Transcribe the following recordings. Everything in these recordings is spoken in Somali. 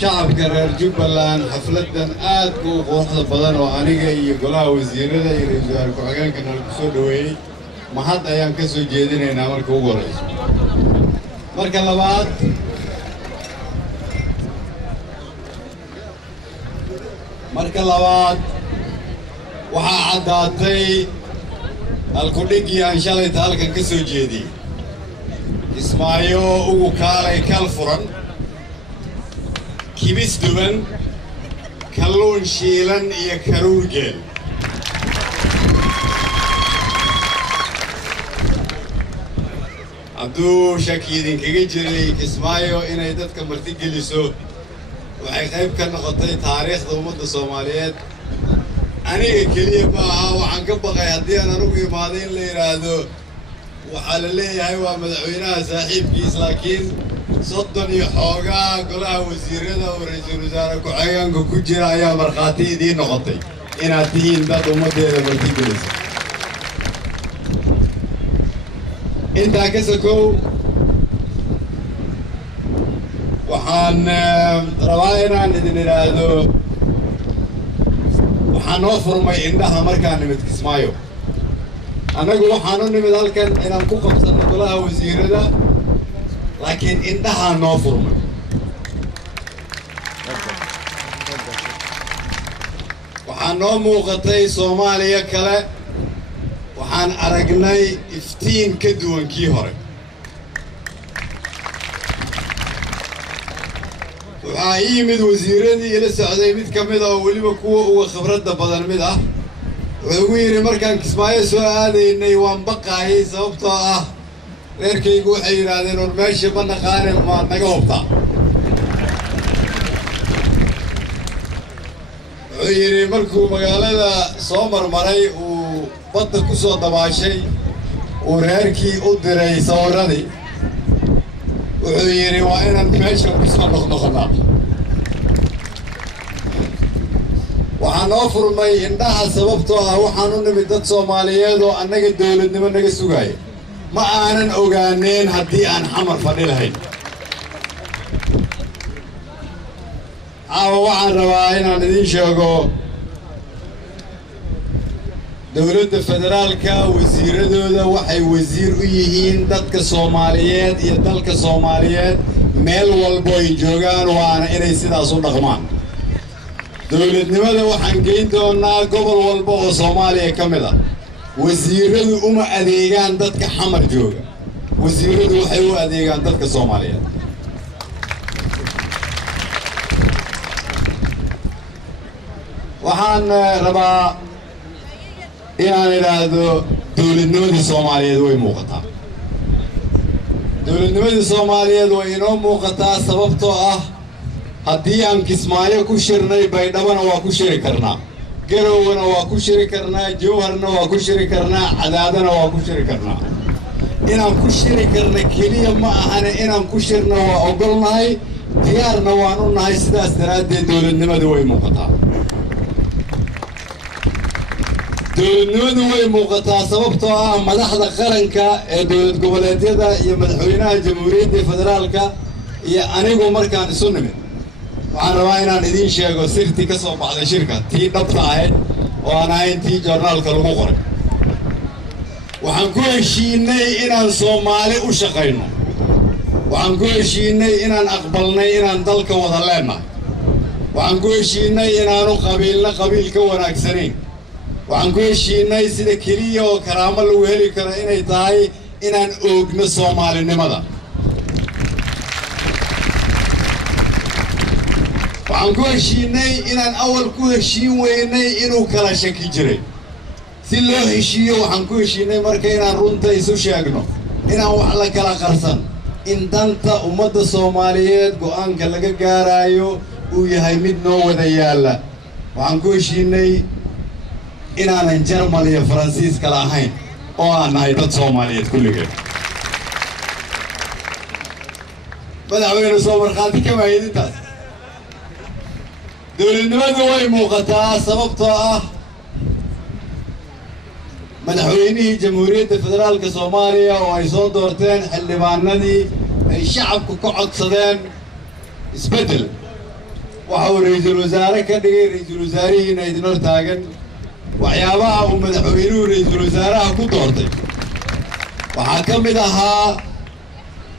شعب قرر جبلان حفلة آد وقوحة بدن وأنيقا يقولها وزيرة يرجع كوعان كنا الكسودوي ما حد أيام كسو جيدين هنا مركو ورئيس مركا لبعض waxaa caddaatay halkudhigii aan shalayta halkan ka soo jeediyey kismaayo ugu kaalay kal furan kibis duban kalluun shiilan iyo karuur geel hadduu shaki idinkaga jiray kismaayo inay dadka martigeliso waxay qayb ka noqotay taariikhda ummadda Soomaaliyeed aniga kaliya ma aha waxaan ka baqay haddii aan anugu imaado in la yiraahdo waxaa la leeyahay waa madaxweynaha saaxiibkiis laakiin soddon iyo xoogaa golaha wasiirada oo ra'iisul wasaare ku-xigeenka ku jira ayaa markhaati idiin noqotay inaad tihiin dad ummaddeeda martigelisa intaa ka sokow waxaan rabaa inaan idin idhaahdo waxaan noo furmay indhaha markaan nimid Kismaayo annagu waxaan u nimid halkan inaan ku qabsano golaha wasiirada laakiin indhaha noo furmay waxaan noo muuqatay Soomaaliya kale waxaan aragnay iftiin ka duwan kii hore waxaa yimid wasiiradii ila socday mid ka mid ah oo weliba kuwa uga khibradda badan mid ah wuxuu ugu yidhi markaan Kismaayo soo aadaynay waan baqaayay sababtoo ah reerkaygu waxay yidhaahdeen war meesha ma naqaane ma naga hubtaa wuxuu yidhi markuu magaalada soo marmaray uu badda ku soo dabaashay uu reerkii u diray sawirradii wuxuu yidhi waa inaan meesha ku soo noqnoqonaa waxaan noo furmay indhaha sababtoo ah waxaan u nimid dad Soomaaliyeed oo annaga dawladnimo naga sugaya ma aanan ogaaneen haddii aan xamar fadhi lahayn waxaan rabaa inaan idiin sheego dowladda federaalka wasiiradooda waxay wasiir u yihiin dadka Soomaaliyeed iyo dalka Soomaaliyeed meel walba ay joogaan waana inay sidaas u dhaqmaan dowladnimada waxaan geyn doonaa gobol walba oo Soomaaliya ka mid ah wasiiradu uma adeegaan dadka xamar jooga wasiiradu waxay u adeegaan dadka Soomaaliyeed waxaan rabaa inaan idhaahdo dowladnimadii Soomaaliyeed way muuqataa dowladnimadii Soomaaliyeed way inoo muuqataa sababtoo ah haddii aan Kismaayo ku shirnay Baydhabana waa ku shiri karnaa Garowna waa ku shiri karnaa Jowharna waa ku shiri karnaa Cadaadana waa ku shiri karnaa inaan ku shiri karna keliya ma ahane inaan ku shirna waa ogolnahay diyaarna waan u nahay sidaas daraaddeed dowladnimadu way muuqataa dowladnimadu way muuqataa sababtoo ah madaxda qaranka ee dowlad goboleedyada iyo madaxweynaha jamhuuriyadda federaalka iyo anigu markaan isu nimid waxaan rabaa inaan idiin sheego sirtii ka soo baxday shirka tii dhabta ahayd oo aan ahayn tii joornaalka lagu qoray waxaan ku heshiinay inaan Soomaali u shaqayno waxaan ku heshiinay inaan aqbalnay inaan dalka wada leenahay waxaan ku heshiinay inaanu qabiilna qabiil ka wanaagsanayn waxaan ku heshiinay sida keliya oo karaamo lagu heli karo inay tahay inaan oogno Soomaalinimada waxaan ku heshiinay inaan awal ku heshiin weynay inuu kala shaki jiray si loo heshiiyo waxaan ku heshiinay marka inaan runta isu sheegno inaan wax la kala qarsan in danta ummadda Soomaaliyeed go'aanka laga gaarayo uu yahay mid noo wada yaala waxaan ku heshiinay inaanan Jarmal iyo Faransiis kala ahayn oo aan nahay dad Soomaaliyeed kulligeed madaxweyne soo markhaati ka waayidintaas dowladnimadu way muuqataa sababtoo ah madaxweynihii jamhuuriyadda federaalka Soomaaliya oo ay soo doorteen xildhibaanadii ay shacabku ka codsadeen isbedel وحاول رئيس الوزراء كدغي رئيس الوزراء إن إذن تاجن وحيابها ومدحوينه رئيس الوزراء كدورتي وحكم لها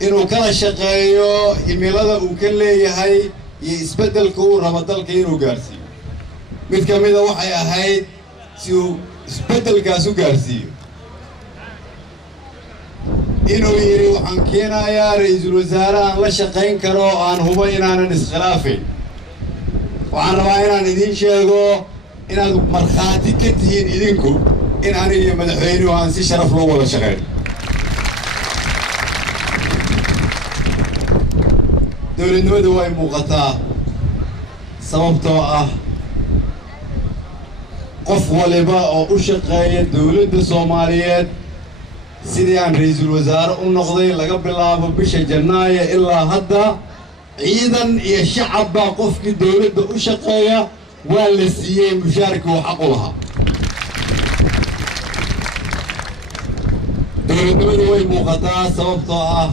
إنه كلا شقيو إميلada uu ka leeyahay iyo isbedelka uu rabo dalka inuu gaarsiiyo mid kamid ah waxay ahayd si uu isbedelkaas u gaarsiiyo inuu yiri waxaan keenayaa ra'iisul wasaaraha la shaqeyn karo oo aan hubo inaanan iskhilaafin waxaan rabaa inaan idin sheego inaad markhaati ka tihiin idinku in aniga iyo madaxweynuhu aan si sharaf loo wada shaqeyno dowladnimadu way muuqataa sababtoo ah qof waliba oo u shaqeeya dowladda Soomaaliyeed sidii aan ra'iisul wasaare u noqday laga bilaabo bisha Janaayo ilaa hadda ciidan iyo shacab baa qofkii dowladda u shaqeeya waa la siiyay mushaarka uu xaq u lahaa dowladnimadu way muuqataa sababtoo ah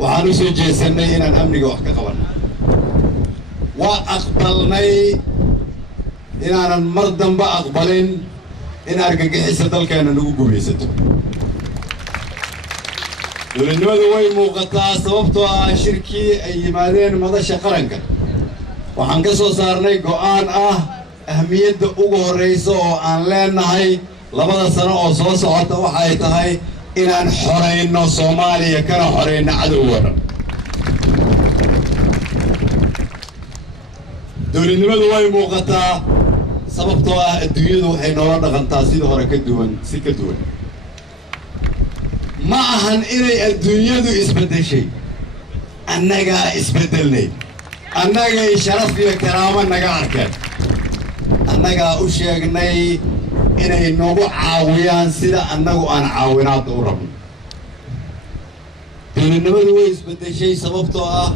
waxaan u soo jeesanay inaan amniga wax ka qabanno waa aqbalnay inaanan mar dambe aqbalin in argagixisa dalkeena nagu gumaysato dowladnimadu way muuqataa sababtoo ah shirkii ay yimaadeen madasha qaranka waxaan ka soo saarnay go'aan ah ahmiyadda ugu horeysa oo aan leenahay 2 sano oo soo socota waxa ay tahay inaan xoreyno Soomaaliya kana xoreyno cadowga dowladnimadu way muuqataa sababtoo ah adduunyadu waxay noola dhaqantaa sida hore ka duwan si ka duwan ma ahan inay adduunyadu isbedeshay annaga isbedelnay annaga sharaf iyo karaamo naga arkeen annaga u sheegnay inay nagu caawiyaan sida annagu aan caawinaad u rabno dowladnimadu way isbedeshay sababtoo ah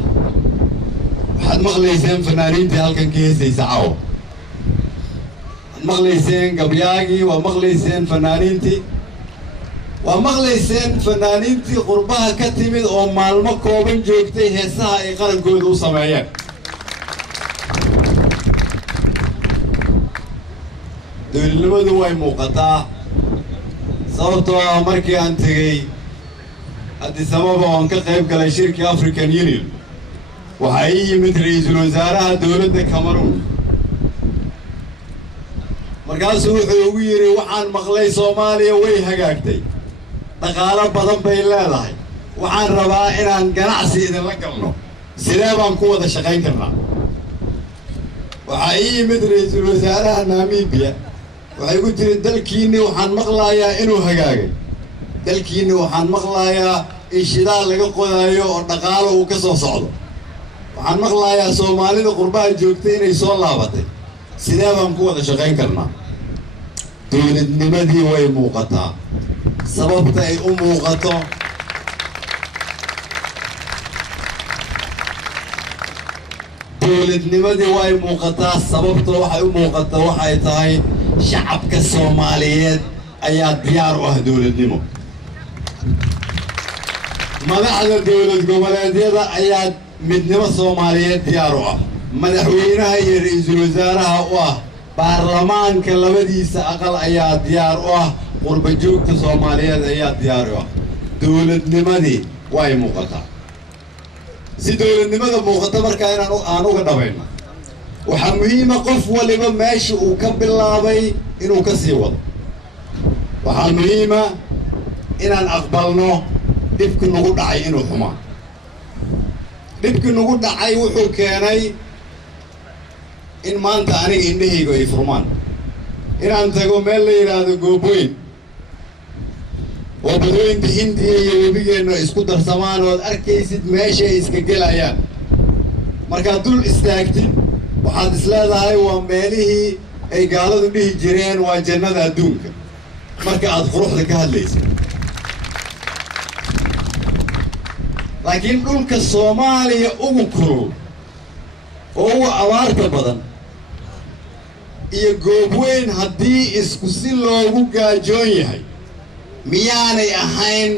waxaad maqlayseen fanaaniintii halkan ka heesaysa caawa waxaad maqlayseen gabyaagii waa maqlayseen fanaaniintii waa maqlayseen fanaaniintii qurbaha ka timid oo maalmo kooban joogtay heesaha ay qarankooda u sameeyeen dowladnimadu way muuqataa sababtoo ah markii aan tegey Addis Ababa oon ka qayb galay shirkii African Union waxaa ii yimid ra'iisul wasaaraha dowladda Cameroon markaasuu wuxuu ugu yiri waxaan maqlay Soomaaliya way hagaagtay dhaqaale badan bay leedahay waxaan rabaa inaan ganacsi idinla galno sidee baan ku wada shaqayn karnaa waxaa ii yimid ra'iisul wasaaraha Namibia waxay ku jireen dalkiina waxaan maqlayaa inuu hagaagay dalkiina waxaan maqlayaa in shidaal laga qodayo oo dhaqaale uu ka soo socdo waxaan maqlayaa Soomaalida qurbaha joogtay inay soo laabatay sidee baan ku wada shaqayn karnaa dowladnimadii way muuqataa sababta ay u muuqato dowladnimadii way muuqataa sababta waxay u muuqataa waxay tahay shacabka Soomaaliyeed ayaa diyaar u ah dowladnimo madaxda dowlad goboleedyada ayaa midnimo Soomaaliyeed diyaar u ah madaxweynaha iyo ra'iisul wasaaraha u ah baarlamaanka labadiisa aqal ayaa diyaar u ah qurba joogta Soomaaliyeed ayaa diyaar u ah dowladnimadii way muuqataa si dowladnimada muuqata markaa aan uga dhabayno waxaa muhiim ah qof waliba meesha uu ka bilaabay inuu ka sii wado waxaa muhiim ah inaan aqbalno dhibki nagu dhacay inuu xumaa dhibki nagu dhacay wuxuu keenay in maanta aniga indhahaygu ay furmaan inaan tago meel la yiraahdo Gooboyn oo badweynta Hindiya iyo webigeena isku darsamaan oo arkaysid meesha ay iska gelayaan markaad dul istaagtid waxaad isleedahay waa meelihii ay gaaladu dhihi jireen waa jannada adduunka marka aad quruxda ka hadlaysid laakiin dhulka Soomaaliya ugu kulul oo ugu abaarta badan iyo Gooboyn haddii isku si loogu gaajoon yahay miyaanay ahayn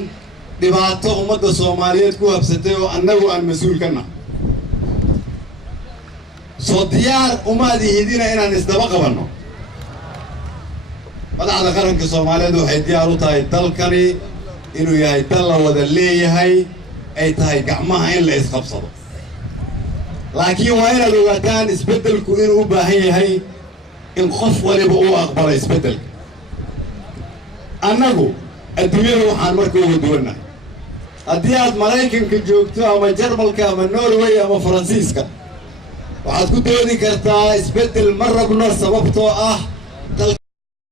dhibaato ummadda Soomaaliyeed ku habsatay oo annagu aan mas'uul ka nahay صديار وما دي هدينا إن نستبقى بنو مدحدا قرنka Soomaaliyeed waxay diyaar u tahay dalkani inuu yahay dal la wada leeyahay ay tahay gacmaha in la isqabsado laakiin waa inaad ogaataan isbedelku inuu u baahan yahay in qof waliba uu aqbalo isbedelka annagu adduunyada waxaan markaa uga duwanahay haddii aad Maraykanka joogto ama Jarmalka ama Norway ama Faransiiska waxaad ku doodi kartaa isbedel ma rabno sababtoo ah